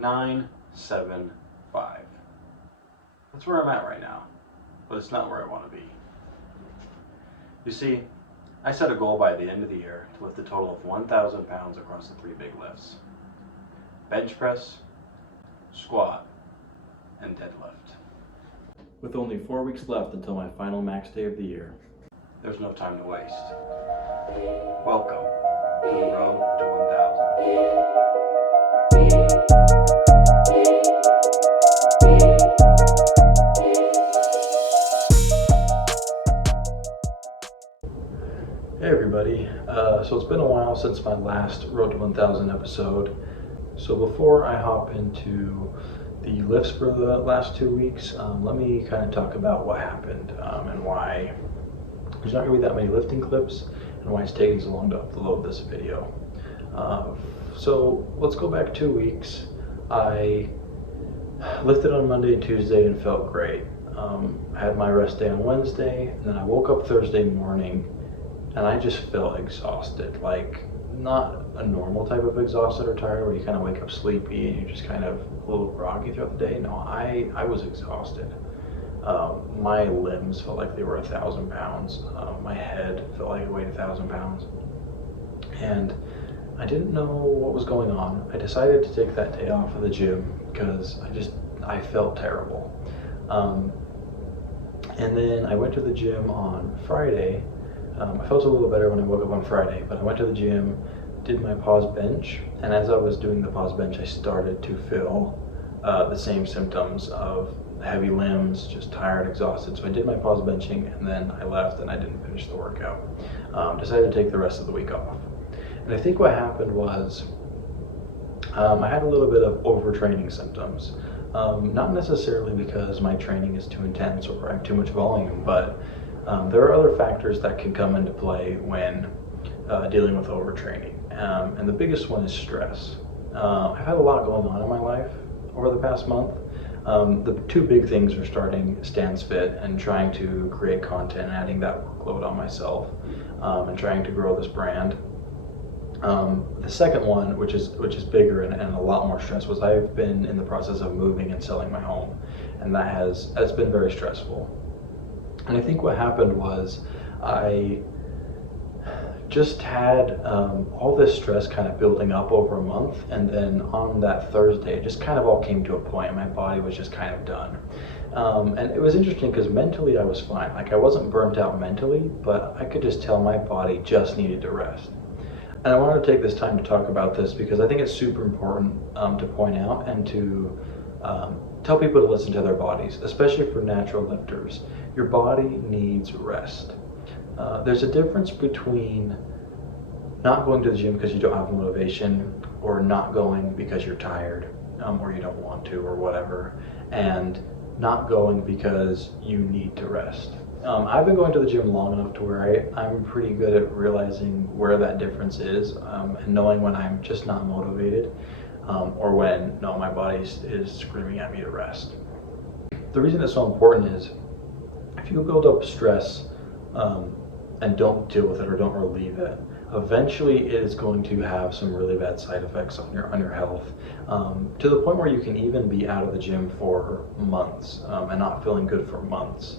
975. That's where I'm at right now, but it's not where I want to be. You see, I set a goal by the end of the year to lift a total of 1,000 pounds across the 3 big lifts: bench press, squat, and deadlift. With only 4 weeks left until my final max day of the year, there's no time to waste. Welcome to the road to 1,000. Hey everybody, so it's been a while since my last Road to 1000 episode. So before I hop into the lifts for the last 2 weeks, let me kind of talk about what happened and why there's not going to be that many lifting clips and why it's taking so long to upload this video. So let's go back 2 weeks. I lifted on Monday and Tuesday and felt great. I had my rest day on Wednesday, and then I woke up Thursday morning and I just felt exhausted, like not a normal type of exhausted or tired where you kind of wake up sleepy and you're just kind of a little groggy throughout the day. No, I was exhausted. My limbs felt like they were 1,000 pounds. My head felt like it weighed 1,000 pounds. And I didn't know what was going on. I decided to take that day off of the gym because I felt terrible. And then I went to the gym on Friday. I felt a little better when I woke up on Friday, but I went to the gym, did my pause bench, and as I was doing the pause bench, I started to feel the same symptoms of heavy limbs, just tired, exhausted. So I did my pause benching, and then I left and I didn't finish the workout. Decided to take the rest of the week off. And I think what happened was I had a little bit of overtraining symptoms. Not necessarily because my training is too intense or I have too much volume, but there are other factors that can come into play when dealing with overtraining. And the biggest one is stress. I've had a lot going on in my life over the past month. The 2 big things are starting Stan's Fit and trying to create content, adding that workload on myself, and trying to grow this brand. The second one, which is bigger and a lot more stress, was I've been in the process of moving and selling my home, and that's been very stressful. And I think what happened was I just had all this stress kind of building up over a month, and then on that Thursday it just kind of all came to a point and my body was just kind of done. And it was interesting because mentally I was fine. Like, I wasn't burnt out mentally, but I could just tell my body just needed to rest. And I wanted to take this time to talk about this because I think it's super important to point out and to tell people to listen to their bodies, especially for natural lifters. Your body needs rest. There's a difference between not going to the gym because you don't have motivation, or not going because you're tired, or you don't want to, or whatever, and not going because you need to rest. I've been going to the gym long enough to where I'm pretty good at realizing where that difference is, and knowing when I'm just not motivated, or when, no, my body is screaming at me to rest. The reason it's so important is if you build up stress and don't deal with it or don't relieve it, eventually it is going to have some really bad side effects on your health, to the point where you can even be out of the gym for months and not feeling good for months.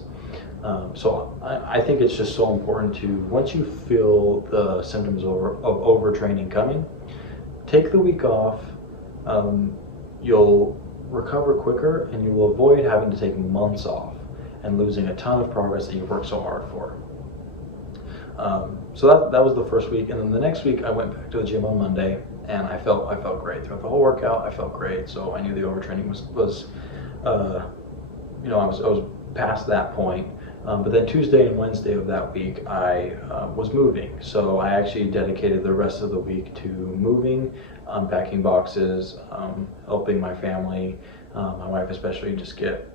So I think it's just so important to, once you feel the symptoms of overtraining coming, take the week off. You'll recover quicker and you will avoid having to take months off and losing a ton of progress that you've worked so hard for. So that was the first week, and then the next week I went back to the gym on Monday, and I felt great throughout the whole workout. I felt great, so I knew the overtraining was I was past that point. But then Tuesday and Wednesday of that week I was moving, so I actually dedicated the rest of the week to moving, unpacking boxes, helping my family, my wife especially, just get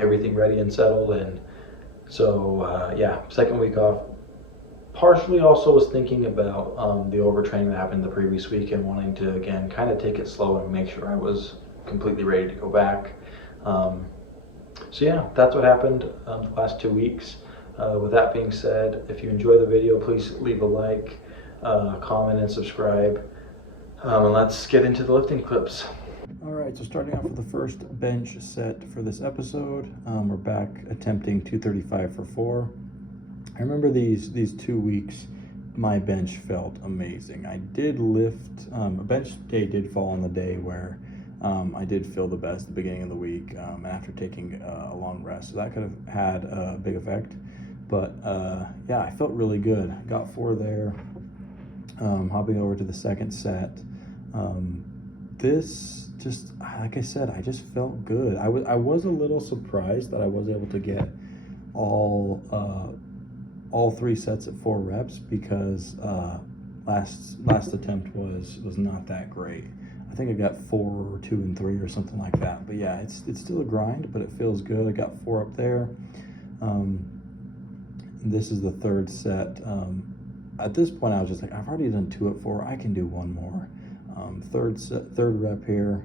everything ready and settled. And so yeah, second week off. Partially also was thinking about the overtraining that happened the previous week and wanting to, again, kind of take it slow and make sure I was completely ready to go back. So yeah, that's what happened the last 2 weeks. With that being said, if you enjoy the video, please leave a like, comment, and subscribe. And let's get into the lifting clips. right, so starting off with the first bench set for this episode, we're back attempting 235 for 4. I remember these 2 weeks, my bench felt amazing. I did lift, a bench day did fall on the day where I did feel the best at the beginning of the week, and after taking a long rest, so that could have had a big effect. But yeah, I felt really good. Got 4 there. Hopping over to the second set. This just, like I said, I just felt good. I was a little surprised that I was able to get all 3 sets at 4 reps, because last attempt was not that great. I think I got 4, 2, and 3 or something like that. But yeah, it's still a grind, but it feels good. I got 4 up there. This is the third set. At this point, I was just like, I've already done 2 at 4. I can do 1 more. Third rep here.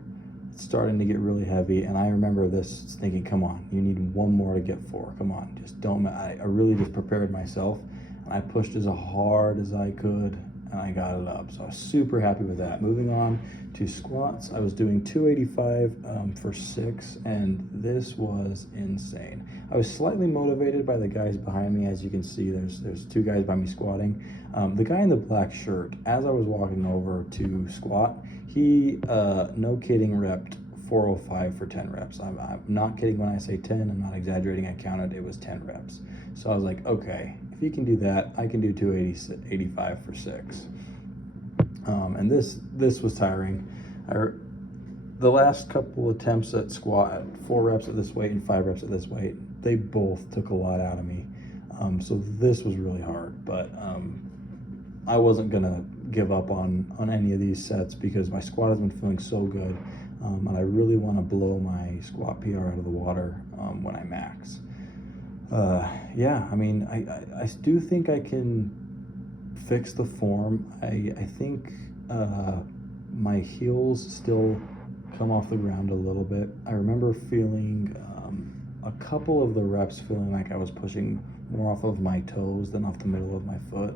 It's starting to get really heavy, and I remember this thinking, come on, you need 1 more to get 4. Come on, just don't. I really just prepared myself, and I pushed as hard as I could, and I got it up. So I was super happy with that. Moving on to squats, I was doing 285 for 6, and this was insane. I was slightly motivated by the guys behind me. As you can see, there's 2 guys by me squatting. The guy in the black shirt, as I was walking over to squat, he, no kidding, repped 405 for 10 reps. I'm not kidding when I say 10. I'm not exaggerating. I counted, it was 10 reps. So I was like, okay, if he can do that, I can do 285 for 6. And this was tiring. The last couple attempts at squat, 4 reps at this weight and 5 reps at this weight, they both took a lot out of me. So this was really hard, but I wasn't gonna give up on any of these sets, because my squat has been feeling so good, and I really want to blow my squat PR out of the water when I max. Yeah, I mean, I do think I can fix the form. I think my heels still come off the ground a little bit. I remember feeling a couple of the reps feeling like I was pushing more off of my toes than off the middle of my foot.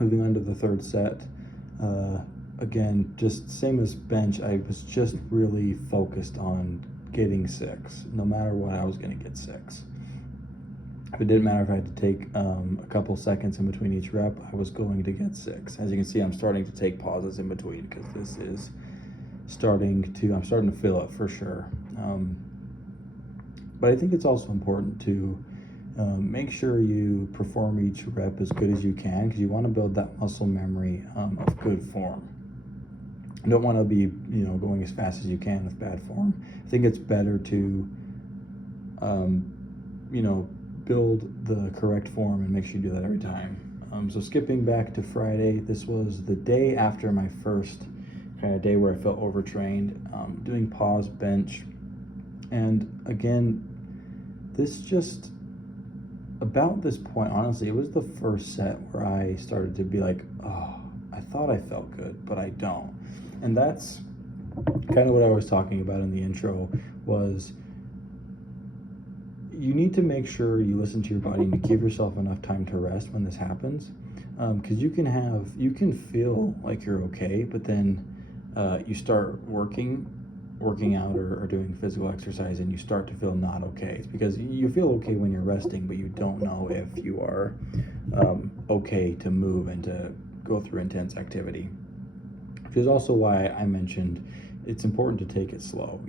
Moving on to the third set, again, just same as bench, I was just really focused on getting 6. No matter what, I was going to get 6. If it didn't matter if I had to take a couple seconds in between each rep, I was going to get 6. As you can see, I'm starting to take pauses in between, because this is I'm starting to feel it for sure. But I think it's also important to make sure you perform each rep as good as you can, because you want to build that muscle memory of good form. You don't want to be, going as fast as you can with bad form. I think it's better to, build the correct form and make sure you do that every time. So skipping back to Friday, this was the day after my first kind of day where I felt overtrained, doing pause bench. And again, about this point, honestly, it was the first set where I started to be like, oh, I thought I felt good, but I don't. And that's kind of what I was talking about in the intro, was you need to make sure you listen to your body and you give yourself enough time to rest when this happens. Because you can feel like you're okay, but then you start working out or doing physical exercise, and you start to feel not okay. It's because you feel okay when you're resting, but you don't know if you are okay to move and to go through intense activity. Which is also why I mentioned it's important to take it slow.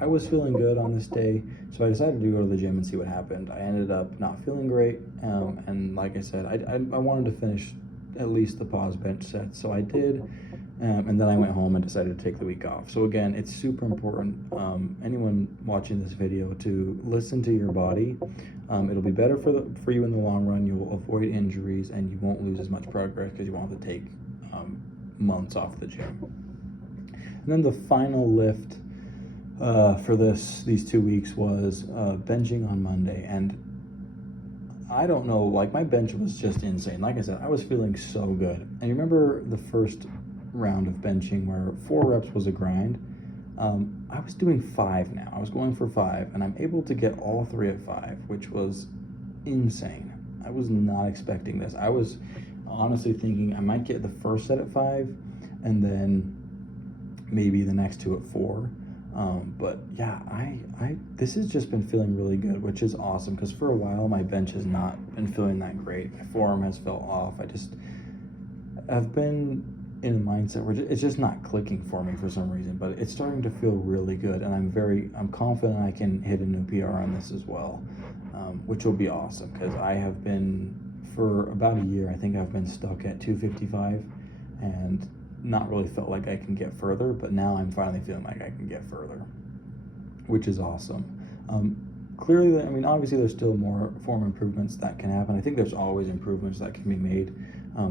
I was feeling good on this day, so I decided to go to the gym and see what happened. I ended up not feeling great, and like I said, I wanted to finish at least the pause bench set, so I did. And then I went home and decided to take the week off. So again, it's super important, anyone watching this video, to listen to your body. It'll be better for you in the long run. You'll avoid injuries, and you won't lose as much progress because you won't have to take months off the gym. And then the final lift for these 2 weeks was benching on Monday. And I don't know, like, my bench was just insane. Like I said, I was feeling so good. And you remember the first round of benching where 4 reps was a grind? I was doing 5 now. I was going for 5, and I'm able to get all 3 at 5, which was insane. I was not expecting this. I was honestly thinking I might get the first set at 5, and then maybe the next two at 4. But yeah, this has just been feeling really good, which is awesome, because for a while my bench has not been feeling that great. My forearm has felt off. I've been in a mindset where it's just not clicking for me for some reason, but it's starting to feel really good, and I'm confident I can hit a new PR on this as well, which will be awesome, because I have been, for about a year, I think I've been stuck at 255 and not really felt like I can get further, but now I'm finally feeling like I can get further, which is awesome. Clearly, I mean, obviously there's still more form improvements that can happen. I think there's always improvements that can be made,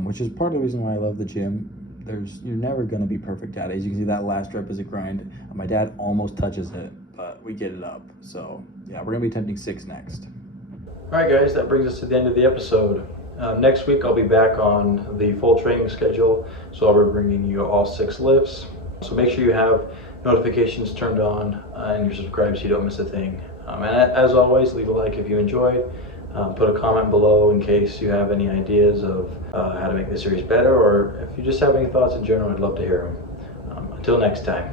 which is part of the reason why I love the gym. You're never going to be perfect at it. As you can see, that last rep is a grind. My dad almost touches it, but we get it up. So yeah, we're going to be attempting 6 next. All right, guys, that brings us to the end of the episode. Next week, I'll be back on the full training schedule, so I'll be bringing you all 6 lifts. So make sure you have notifications turned on and you're subscribed so you don't miss a thing. And as always, leave a like if you enjoyed. Put a comment below in case you have any ideas of how to make this series better, or if you just have any thoughts in general, I'd love to hear them. Until next time.